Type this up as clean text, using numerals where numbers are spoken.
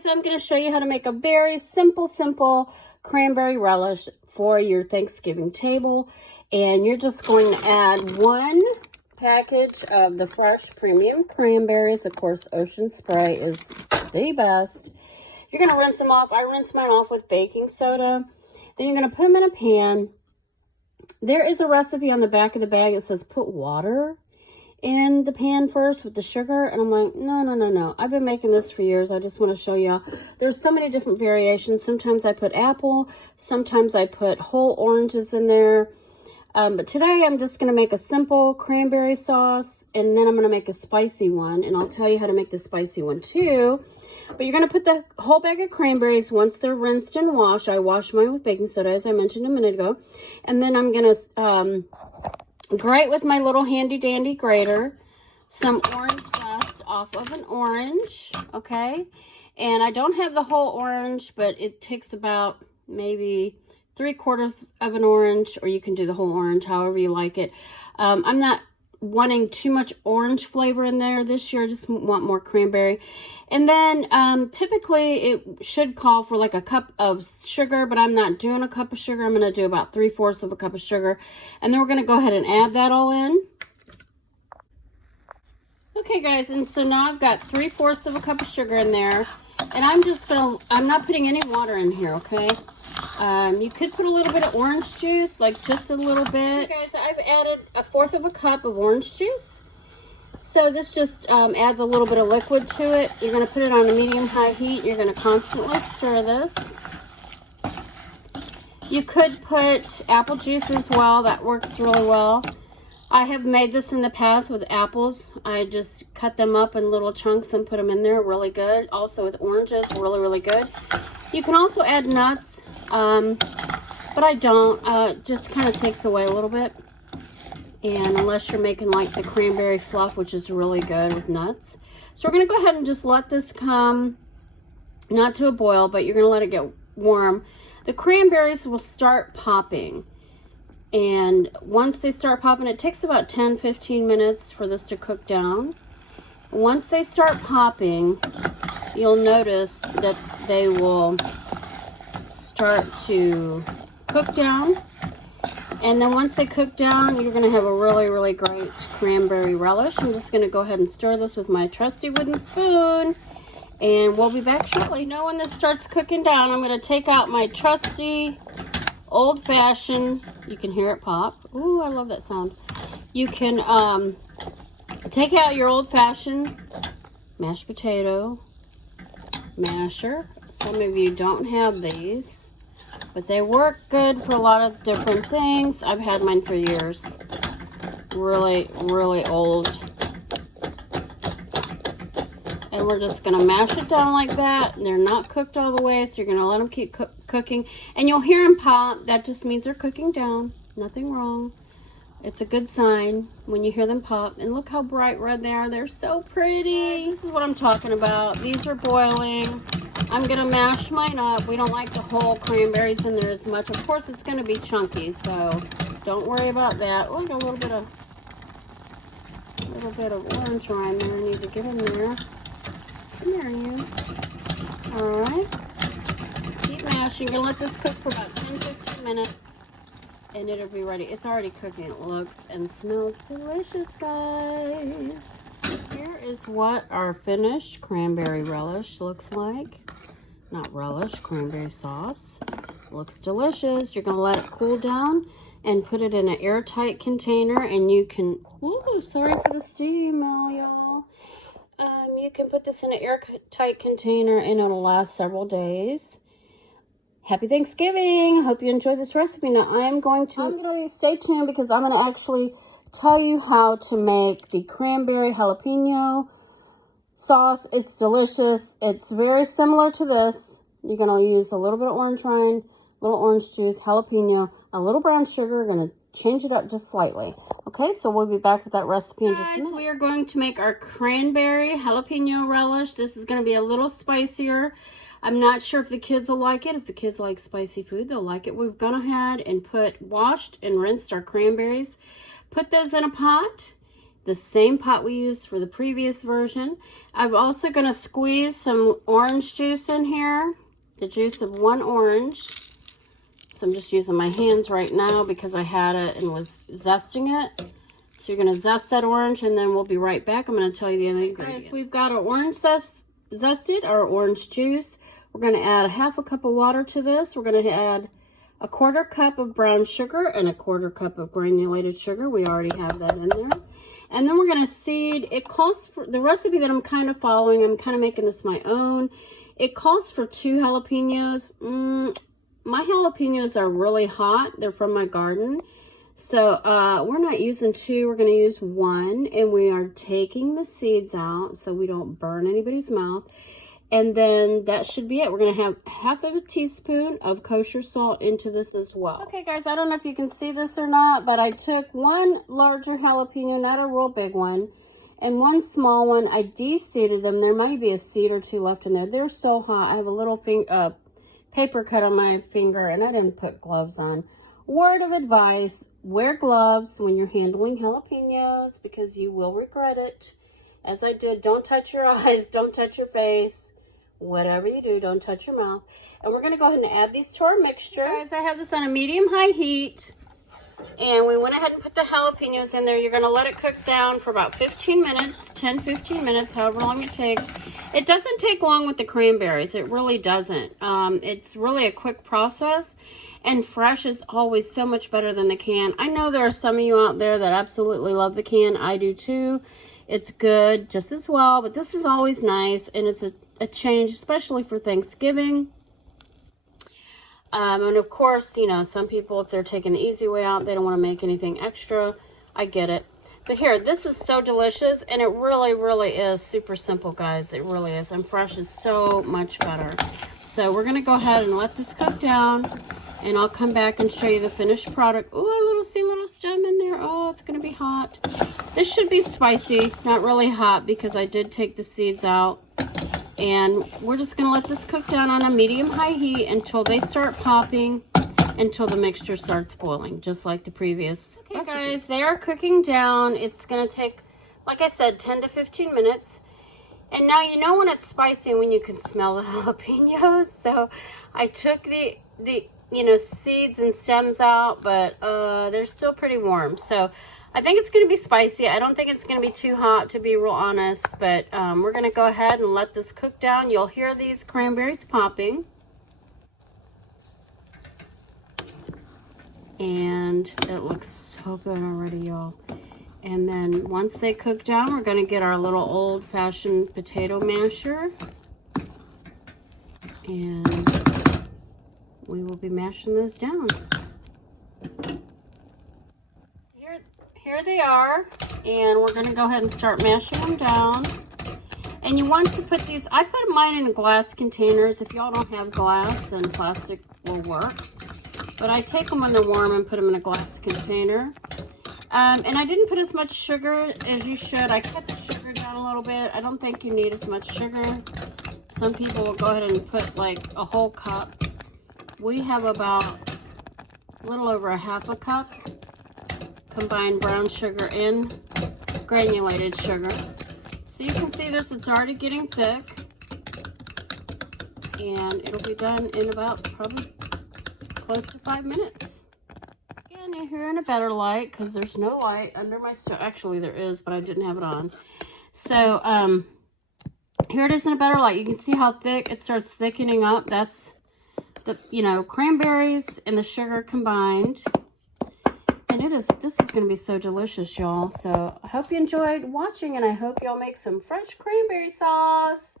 guys, I'm going to show you how to make a very simple cranberry relish for your Thanksgiving table. And you're just going to add 1 package of the fresh premium cranberries. Of course, Ocean Spray is the best. You're going to rinse them off. I rinse mine off with baking soda. Then you're going to put them in a pan. There is a recipe on the back of the bag that says put water in the pan first with the sugar, and I'm like, no. I've been making this for years. I just want to show y'all. There's so many different variations. Sometimes I put apple, sometimes I put whole oranges in there. But today I'm just going to make a simple cranberry sauce, and then I'm going to make a spicy one, and I'll tell you how to make the spicy one too. But you're going to put the whole bag of cranberries once they're rinsed and washed. I washed mine with baking soda, as I mentioned a minute ago. And then I'm going to grate with my little handy dandy grater some orange zest off of an orange, okay? And I don't have the whole orange, but it takes about maybe 3/4 of an orange, or you can do the whole orange, however you like it. I'm not wanting too much orange flavor in there this year. I just want more cranberry. And then typically it should call for like a cup of sugar, but I'm not doing a cup of sugar. I'm going to do about 3/4 of a cup of sugar. And then we're going to go ahead and add that all in. Okay, guys, and so now I've got 3/4 of a cup of sugar in there. And I'm not putting any water in here, okay? You could put a little bit of orange juice, like just a little bit. Okay, guys, I've added 1/4 of a cup of orange juice. So this just adds a little bit of liquid to it. You're going to put it on a medium-high heat. You're going to constantly stir this. You could put apple juice as well. That works really well. I have made this in the past with apples. I just cut them up in little chunks and put them in there. Really good. Also with oranges, really good. You can also add nuts, but I don't. It just kind of takes away a little bit. And unless you're making like the cranberry fluff, which is really good with nuts. So we're going to go ahead and just let this come, not to a boil, but you're going to let it get warm. The cranberries will start popping. And once they start popping, it takes about 10-15 minutes for this to cook down. Once they start popping, you'll notice that they will start to cook down. And then once they cook down, you're going to have a really great cranberry relish. I'm just going to go ahead and stir this with my trusty wooden spoon. And we'll be back shortly. Now when this starts cooking down, I'm going to take out my trusty old-fashioned, you can hear it pop. Ooh, I love that sound. You can take out your old-fashioned mashed potato masher. Some of you don't have these, but they work good for a lot of different things. I've had mine for years. Really old. And we're just going to mash it down like that. They're not cooked all the way, so you're going to let them keep cooking. And you'll hear them pop. That just means they're cooking down. Nothing wrong. It's a good sign when you hear them pop. And look how bright red they are. They're so pretty. This is what I'm talking about. These are boiling. I'm going to mash mine up. We don't like the whole cranberries in there as much. Of course, it's going to be chunky, so don't worry about that. Oh, I got a little bit of orange rind there I need to get in there. Come here, you. Alright. Keep mashing. You're going to let this cook for about 10-15 minutes. And it'll be ready. It's already cooking. It looks and smells delicious, guys. Here is what our finished cranberry relish looks like. Not relish, cranberry sauce. Looks delicious. You're going to let it cool down and put it in an airtight container. And you can... Ooh, sorry for the steam, y'all. You can put this in an airtight container and it'll last several days. Happy Thanksgiving. Hope you enjoyed this recipe. Now I'm going to stay tuned because I'm going to actually tell you how to make the cranberry jalapeno sauce. It's delicious. It's very similar to this. You're going to use a little bit of orange rind, a little orange juice, jalapeno, a little brown sugar. Going to change it up just slightly. Okay, so we'll be back with that recipe in just a minute. We are going to make our cranberry jalapeno relish. This is going to be a little spicier. I'm not sure if the kids will like it. If the kids like spicy food, they'll like it. We've gone ahead and washed and rinsed our cranberries. Put those in a pot. the same pot we used for the previous version. I'm also going to squeeze some orange juice in here, the juice of 1 orange. So I'm just using my hands right now because I had it and was zesting it. So you're going to zest that orange, and then we'll be right back. I'm going to tell you the other ingredients. Guys, we've got our orange zested, our orange juice. We're going to add 1/2 cup of water to this. We're going to add 1/4 cup of brown sugar and 1/4 cup of granulated sugar. We already have that in there. And then we're going to seed. It calls for the recipe that I'm kind of following. I'm kind of making this my own. It calls for 2 jalapenos. My jalapenos are really hot. They're from my garden. So we're not using 2. We're going to use 1. And we are taking the seeds out so we don't burn anybody's mouth. And then that should be it. We're going to have 1/2 teaspoon of kosher salt into this as well. Okay, guys, I don't know if you can see this or not, but I took 1 larger jalapeno, not a real big one, and 1 small one. I de-seeded them. There might be a seed or 2 left in there. They're so hot. I have a little paper cut on my finger, and I didn't put gloves on. Word of advice, wear gloves when you're handling jalapenos because you will regret it. As I did, don't touch your eyes, don't touch your face. Whatever you do, don't touch your mouth. And we're going to go ahead and add these to our mixture. Guys, I have this on a medium-high heat. And we went ahead and put the jalapenos in there. You're going to let it cook down for about 15 minutes, 10-15 minutes, however long it takes. It doesn't take long with the cranberries. It really doesn't. It's really a quick process. And fresh is always so much better than the can. I know there are some of you out there that absolutely love the can. I do too. It's good just as well. But this is always nice. And it's a change, especially for Thanksgiving. And of course, you know, some people, if they're taking the easy way out, they don't want to make anything extra. I get it. But here, this is so delicious, and it really, really is super simple, guys. It really is. And fresh is so much better. So we're going to go ahead and let this cook down, and I'll come back and show you the finished product. Oh, see a little stem in there. Oh, it's going to be hot. This should be spicy, not really hot, because I did take the seeds out. And we're just going to let this cook down on a medium-high heat until they start popping, until the mixture starts boiling, just like the previous recipe. Guys, they are cooking down. It's going to take, like I said, 10 to 15 minutes. And now you know when it's spicy when you can smell the jalapenos. So I took the seeds and stems out, but they're still pretty warm. So I think it's going to be spicy. I don't think it's going to be too hot, to be real honest. But we're going to go ahead and let this cook down. You'll hear these cranberries popping. And it looks so good already, y'all. And then once they cook down, we're going to get our little old-fashioned potato masher. And we will be mashing those down. Here they are, and we're going to go ahead and start mashing them down. And you want to put these, I put mine in glass containers. If y'all don't have glass, then plastic will work. But I take them when they're warm and put them in a glass container. And I didn't put as much sugar as you should. I cut the sugar down a little bit. I don't think you need as much sugar. Some people will go ahead and put like a whole cup. We have about a little over 1/2 cup combined brown sugar and granulated sugar. So you can see this, it's already getting thick. And it'll be done in about probably close to 5 minutes. Again, you're here in a better light because there's no light under my stove. Actually, there is, but I didn't have it on. So here it is in a better light. You can see how thick it starts thickening up. That's the cranberries and the sugar combined. And this is going to be so delicious, y'all. So I hope you enjoyed watching, and I hope y'all make some fresh cranberry sauce.